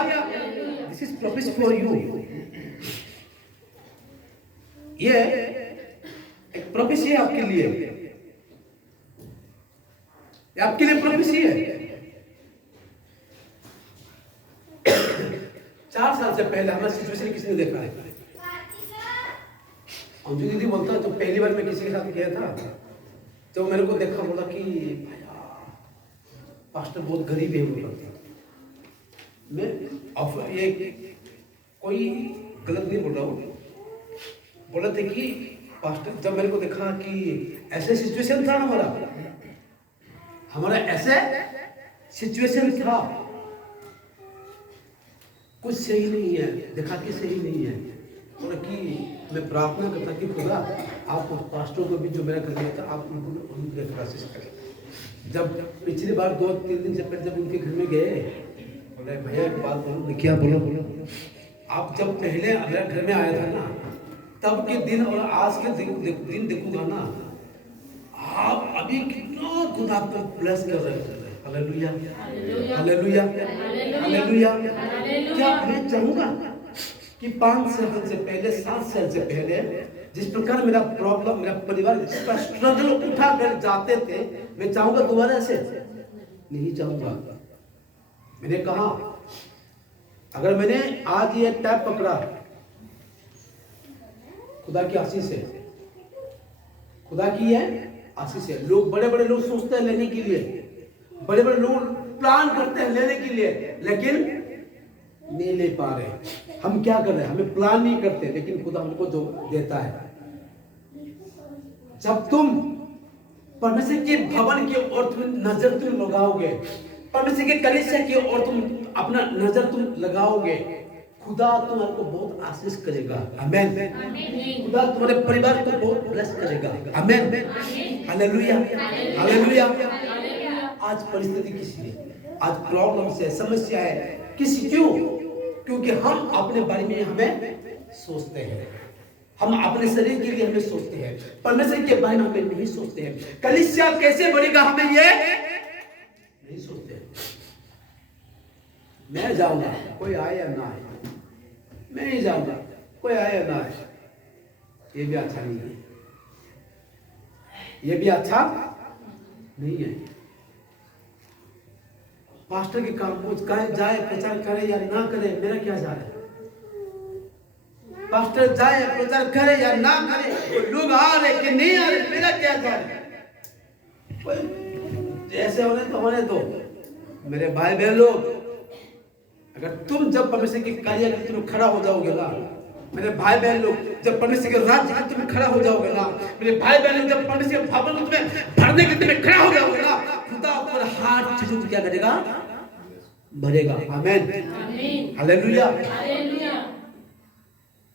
This is promise for you. ये एक प्रोमिस है आपके लिए, ये आपके लिए प्रोमिस ही है। 4 साल से पहले हमारा सिचुएशन किसी ने देखा है। अंजू दीदी बोलता तो पहली बार मैं किसी के साथ गया था, तो मेरे को देखा, बोला कि पास्टर बहुत गरीब है। बोला मैं ऑफर ये कोई गलत नहीं बोल रहा हूँ, बोला था कि पास्टर, जब मेरे को देखा कि ऐसे सिचुएशन था हमारा ऐसे सिचुएशन था, कुछ सही नहीं है, देखा कि सही नहीं है। बोला कि मैं प्रार्थना करता कि खुदा आप पास्टरों को भी जो मेरा कर दिया था आप उनको कोशिश करें। जब पिछली बार 2-3 दिन से पहले जब उनके घर में गए, बोले भैया एक बात बोलो। क्या बोलो? आप जब पहले मेरे घर में आया था ना, तब के दिन और आज के दिन देखूंगा ना, आप अभी कितना खुदा को ब्लेस कर रहे हैं। Hallelujah, hallelujah, hallelujah. क्या मैं चाहूंगा कि 5 साल से पहले, 7 साल से पहले जिस प्रकार मेरा प्रॉब्लम, मेरा परिवार जिसका स्ट्रगल उठा कर जाते थे, मैं चाहूंगा दोबारा ऐसे नहीं चाहूंगा। मैंने कहा अगर मैंने आज ये टैप पकड़ा, खुदा की आशीष है, खुदा की है आशीष है। लोग बड़े बड़े लोग सोचते हैं लेने के लिए, बड़े बड़े लोग प्लान करते हैं लेने के लिए, लेकिन नहीं ले पा रहे। हम क्या कर रहे हैं? हमें प्लान नहीं करते, लेकिन खुदा हमको जो देता है। जब तुम परमेश्वर के भवन की ओर तुम नजर तुम लगाओगे, परमेश्वर के कलीसिया की ओर तुम अपना नजर तुम लगाओगे, खुदा तुम्हारे को बहुत आशीष करेगा। आमेन। खुदा तुम्हारे परिवार को बहुत ब्लेस करेगा। आमेन। Hallelujah, hallelujah. आज परिस्थिति किसी है, आज प्रॉब्लम है, समस्या है, किसी क्यों? क्योंकि हम अपने बारे में हमें सोचते हैं, हम अपने शरीर के लिए हमें सोचते हैं, परमेश्वर के बारे में हमें नहीं सोचते हैं। कलीसिया कैसे बढ़ेगा हमें ये नहीं सोचते। मैं जाऊंगा, कोई आए या ना आए, मैं नहीं जाऊंगा, कोई आए या ना आए, ये भी अच्छा नहीं है, ये भी अच्छा नहीं है। पास्टर के काम को जाए प्रचार करे या ना करे, मेरा क्या जा रहा है? पास्टर जाए प्रचार करे या ना करे, लोग आ रहे कि नहीं आ रहे, मेरा क्या जा रहा है? जैसे होने तो होने दो। मेरे भाई बहन लोग, अगर तुम जब परमेश्वर के कार्य के तुम खड़ा हो जाओगे ना, मेरे भाई बहन लोग, जब परमेश्वर के राज्य में तुम खड़ा हो जाओगे ना, मेरे भाई बहन लोग, जब परमेश्वर के भवन में तुम्हें भरने के तुम्हें खड़ा हो जाओगे ना, खुदा पर हर चीजों को क्या करेगा? भरेगा। आमेन, हालेलुया।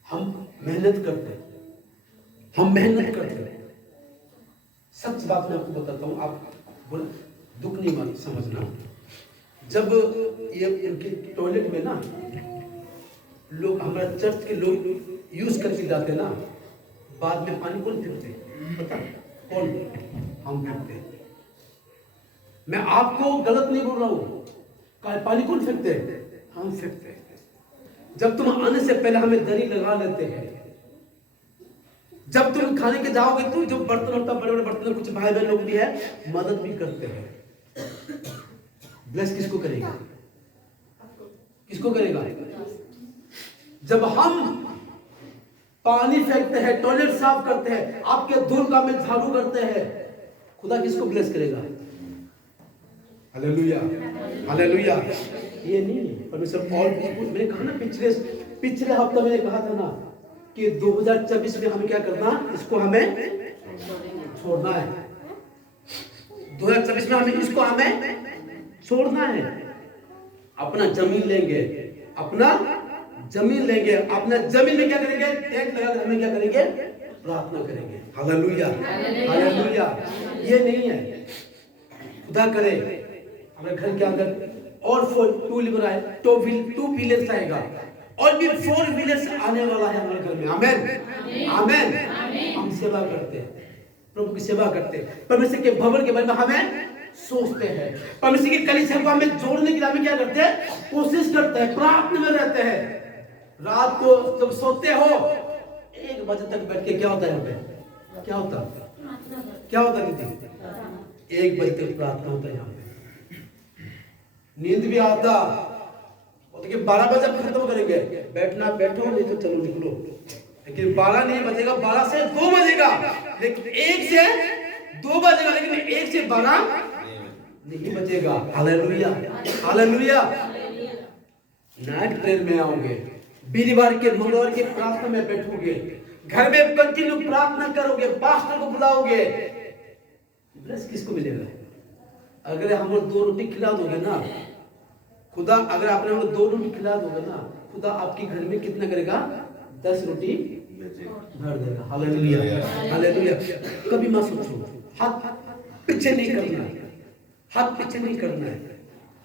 हम मेहनत करते हैं, हम मेहनत करते हैं। सच बात मैं आपको बताता हूँ, आप दुख नहीं मत समझना। जब ये इनके टॉयलेट में ना लोग, हमारे चर्च के लोग यूज करके जाते ना, बाद में पानी कौन फेंकते? पता कौन? हम फेंकते। मैं आपको गलत नहीं बोल रहा हूँ, पानी कौन फेंकते? हम फेंकते। जब तुम आने से पहले हमें दरी लगा लेते हैं। जब तुम खाने के जाओगे तो जो बर्तन होता है, बड़े बड़े बर्तन, कुछ भाई बहन लोग भी है, मदद भी करते हैं। ब्लेस किसको करेगा? किसको करेगा? जब हम पानी फेंकते हैं, टॉयलेट साफ करते हैं, आपके धूल का में झाड़ू करते हैं, खुदा किसको ब्लेस करेगा? Hallelujah, hallelujah. ये नहीं परमेश्वर और मैंने कहा ना, पिछले हफ्ते मैंने कहा था ना कि 2024 में हमें क्या करना, इसको हमें छोड़ना है। 2024 में हमें इसको हमें छोड़ना है। अपना जमीन लेंगे, अपना जमीन लेंगे, अपना जमीन में क्या करेंगे? टेंट लगाकर हमें क्या करेंगे? प्रार्थना करेंगे। Hallelujah, hallelujah. ये नहीं है, खुदा करे हमारे घर के अंदर और 2 व्हीलर्स आएगा, और भी 4 व्हीलर्स आने वाला है हमारे घर में। आमेन, आमेन। हम सेवा करते हैं, प्रभु की सेवा करते हैं, परमेश्वर के भवन के बारे में हमें सोचते हैं। परमेश्वर की कलीसिया को हमें जोड़ने के लिए हमें क्या करते हैं? कोशिश करते हैं, प्रार्थना में रहते हैं। रात को जब सोते हो 1 बजे तक बैठ के क्या होता है यहाँ पे? क्या होता दीदी? 1 बजे तक प्रार्थना होता है यहाँ पे। नींद भी आता, देखिए 12 बजे खत्म करेंगे, बैठना बैठो, नहीं तो चलो निकलो। लेकिन 12 नहीं बजेगा, 12 से 2 बजेगा, लेकिन 1 से 2 बजेगा, लेकिन 1 से 12 नहीं बजेगा। Hallelujah, hallelujah. नाइट ट्रेन में आओगे, वीरवार के मंगलवार के प्रार्थना में बैठोगे, घर में कंटिन्यू प्रार्थना करोगे, पास्टर को बुलाओगे, ब्लेस किसको मिलेगा? अगर हम लोग 2 रोटी खिला दोगे ना खुदा, अगर आपने हम लोग 2 रोटी खिला दोगे ना, खुदा आपके घर में कितना करेगा? 10 रोटी भर देगा। Hallelujah, hallelujah. कभी मत सोचो, हाथ पीछे नहीं करना, हाथ पीछे नहीं करना है,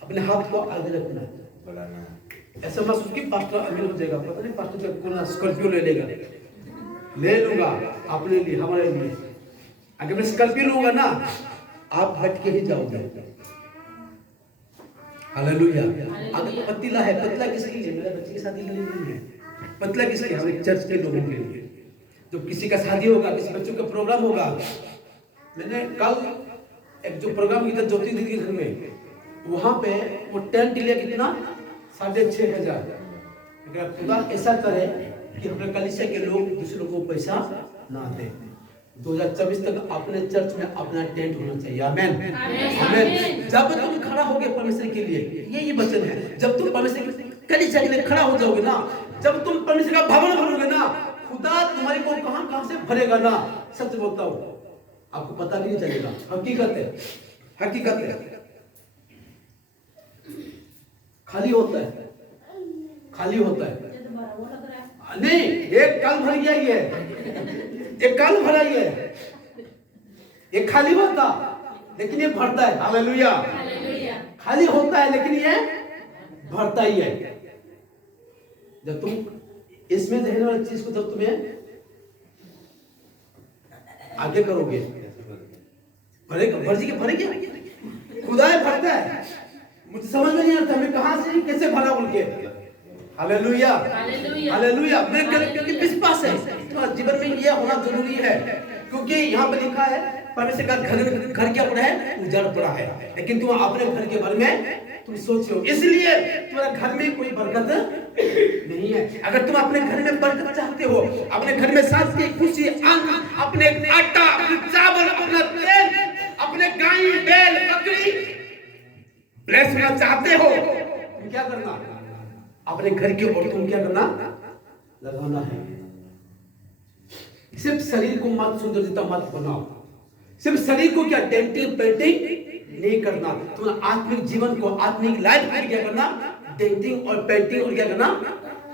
अपने हाथ को आगे रखना है। ऐसा मत सोच कि पास्टर अमीर हो जाएगा, पता नहीं पास्टर कौन स्कॉर्पियो ले लेगा। ले लूंगा अपने लिए, हमारे लिए। अगर मैं स्कॉर्पियो लूंगा ना, आप हट के ही जाओगे। हालेलुया। अगर पतीला है, पतला किसके लिए? मेरे बच्चे की शादी के लिए नहीं है, पतला किसके? हमारे चर्च के लोगों के लिए। जब किसी का शादी होगा, किसी बच्चों का प्रोग्राम होगा, मैंने कल एक जो प्रोग्राम किया था ज्योति दीदी के घर में, वहां पे वो टेंट लिया कितना? 6,500। अगर खुदा ऐसा करे कि अपने कलीसिया के लोग दूसरों को पैसा ना दे, 2024 तक अपने चर्च में अपना टेंट होना चाहिए। आमेन, आमेन। जब तुम खड़ा होगे परमेश्वर के लिए, ये वचन है, जब तुम परमेश्वर के कलीसिया के लिए खड़ा हो जाओगे ना, जब तुम परमेश्वर का भवन भरोगे ना, खुदा तुम्हारे को कहां से भरेगा ना। सच बोलता हूं, आपको पता भी नहीं चलेगा। हकीकत है, हकीकत है। खाली होता है, खाली होता है। नहीं, एक कल भर गया, ये एक कल भरा ही है, ये खाली होता लेकिन ये भरता है। हालेलुया, खाली होता है लेकिन ये भरता ही है। जब तुम इसमें रहने वाली चीज को जब तुम्हें आगे करोगे, भरेगा, भर के भरेगा, खुदा भरता है। मुझे समझ में नहीं आता मैं कहां से कैसे भरा बोल के। Hallelujah, hallelujah. मैं क्योंकि विश्वास है तुम्हारे जीवन में ये होना जरूरी है, क्योंकि यहाँ पे लिखा है परमेश्वर का घर क्या पड़ा है? उजाड़ पड़ा है। लेकिन तुम अपने घर के बारे में तुम सोचो, इसलिए तुम्हारे घर में कोई बरकत नहीं है। अगर तुम अपने घर में बरकत चाहते हो, अपने घर में शांति, खुशी, अन्न, अपने आटा, अपने चावल, अपना तेल, अपने गाय, बैल, बकरी ब्लेस होना चाहते हो, तुम क्या करना? अपने घर के ओर तुम क्या करना? लगाना है। सिर्फ शरीर को मत सुंदरता मत बनाओ, सिर्फ शरीर को क्या डेंटिंग पेंटिंग नहीं करना, तुम्हारा आत्मिक जीवन को, आत्मिक लाइफ को क्या करना? डेंटिंग और पेंटिंग और क्या करना?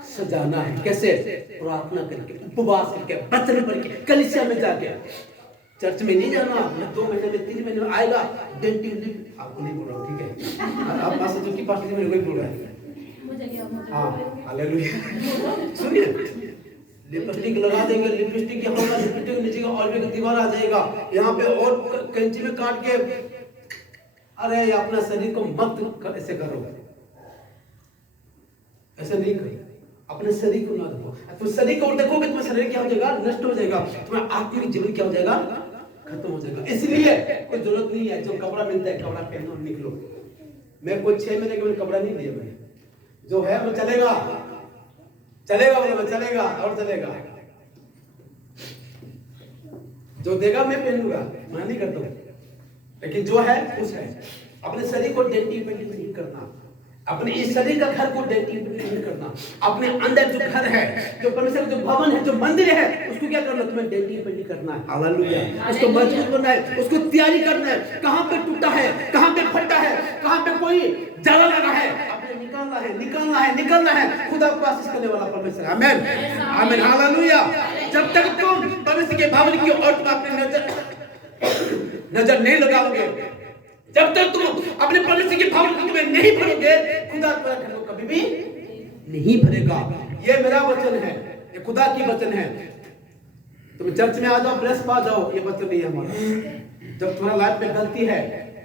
सजाना है। कैसे? प्रार्थना करके, उपवास करके, वचन पढ़ के, कलीसिया में जाके। चर्च में नहीं जाना, 2 महीने में 3 महीने में आएगा डेंटिंग। आपको नहीं बोल रहा हूँ, ठीक है? आप पास जो कि पास में वही बोल रहा है। हाँ, हालेलुया। सुनिए, लिपस्टिक लगा देंगे, लिपस्टिक यहाँ होगा, लिपस्टिक नीचे का और भी दीवार आ जाएगा, यहाँ पे और कैंची में काट के। अरे अपना शरीर को मत ऐसे करो, ऐसे नहीं करो, अपने शरीर को ना देखो। तो शरीर को देखोगे तुम्हारा शरीर क्या हो जाएगा? नष्ट हो जाएगा, तुम्हारा आत्मिक जीवन क्या हो जाएगा? खत्म हो जाएगा। इसलिए कोई जरूरत नहीं है, जो कपड़ा मिलता है कपड़ा पहनो निकलो। मैं कोई 6 महीने के कपड़ा नहीं लिया, मैंने जो है वो चलेगा, चलेगा, बोलो चलेगा और चलेगा। जो देगा मैं पहनूंगा, मैं नहीं करता हूं, लेकिन जो है उस है। अपने शरीर को डेंटिंग पेंटिंग नहीं करना, अपने इस शरीर का घर को डेंटिंग पेंटिंग नहीं करना। अपने अंदर जो घर है, जो परमेश्वर जो भवन है, जो मंदिर है, उसको क्या करना? तुम्हें डेंटिंग पेंटिंग करना है। हालेलुया। उसको मजबूत करना है, उसको तैयारी करना है। कहां पे टूटा है, कहां पे फटा है, कहां पे कोई जाला लगा है, अपने निकालना है, निकालना है, निकालना है। खुदा को आशीष करने वाला परमेश्वर। आमीन, आमीन, हालेलुया। जब तक तुम परमेश्वर के भवन की ओर अपनी नजर नहीं लगाओगे, जब तक तुम अपने परमेश्वर के भवन को तुम्हें नहीं भरोगे, खुदा तुम्हारे घर को कभी भी नहीं भरेगा। ये मेरा वचन है, ये खुदा की वचन है। तुम चर्च में आ जाओ, ब्लेस पा जाओ, ये वचन नहीं है हमारा। जब तुम्हारा लाइफ में गलती है,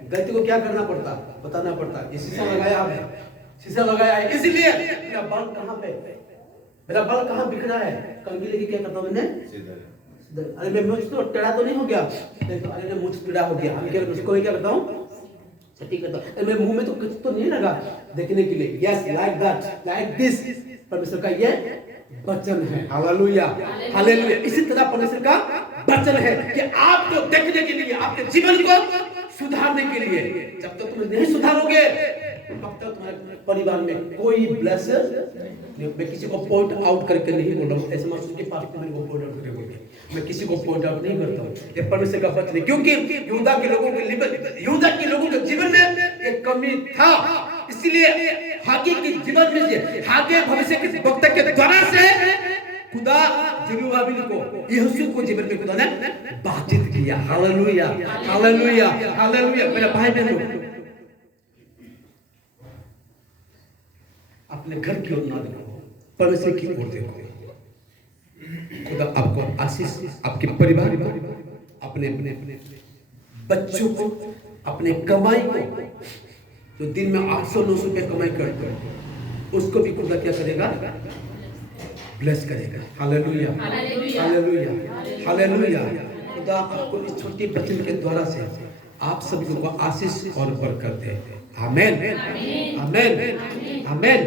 गलती को क्या करना पड़ता, बताना पड़ता। ये शीशा लगाया है, शीशा लगाया है, इसलिए मेरा बाल कहाँ पे, मेरा बाल कहाँ बिखरा है, कंघी लेके क्या करता हूँ मैंने, अरे मैं मुझ तो टेढ़ा तो नहीं हो गया, देखो अरे मुझ टेढ़ा हो गया, हम क्या उसको क्या करता हूँ, छठी करता हूँ। अरे मुंह में तो कुछ तो नहीं लगा देखने के लिए, yes like that, like this, परमेश्वर का ये वचन है। Hallelujah, hallelujah. इसी तरह परमेश्वर का वचन है कि आपको देखने के लिए, आपके जीवन को सुधारने के लिए, जब तक तुम नहीं सुधारोगे तब तक तुम्हारे परिवार में कोई ब्लेसिंग। मैं किसी को पॉइंट आउट करके नहीं बोल रहा हूँ, ऐसे महसूस के पास मेरे को पॉइंट आउट करके बोल रहे, मैं किसी को पॉइंट आउट नहीं करता हूँ, ये परमेश्वर का वचन है। क्योंकि यहूदा के लोगों के जीवन में एक कमी था, इसलिए हागे के जीवन में से, हागे भविष्य के वक्त के द्वारा से खुदा जरुब्बाबिल को, यहोशू को जीवन में खुदा ने बातचीत किया। Hallelujah, hallelujah, hallelujah. मेरे भाई बहनों, अपने घर की ओर ना देखो, परमेश्वर की ओर देखो। खुदा आपको आशीष, आपके परिवार को, अपने बच्चों को, अपने कमाई को, जो दिन में 800-900 रुपए कमाई करते हैं, उसको भी खुदा क्या करेगा, ब्लेस करेगा। Hallelujah, hallelujah, hallelujah. खुदा आपको इस छोटे वचन के द्वारा से आप सभी को आशीष और बरकत दे। आमेन, आमेन, आमेन।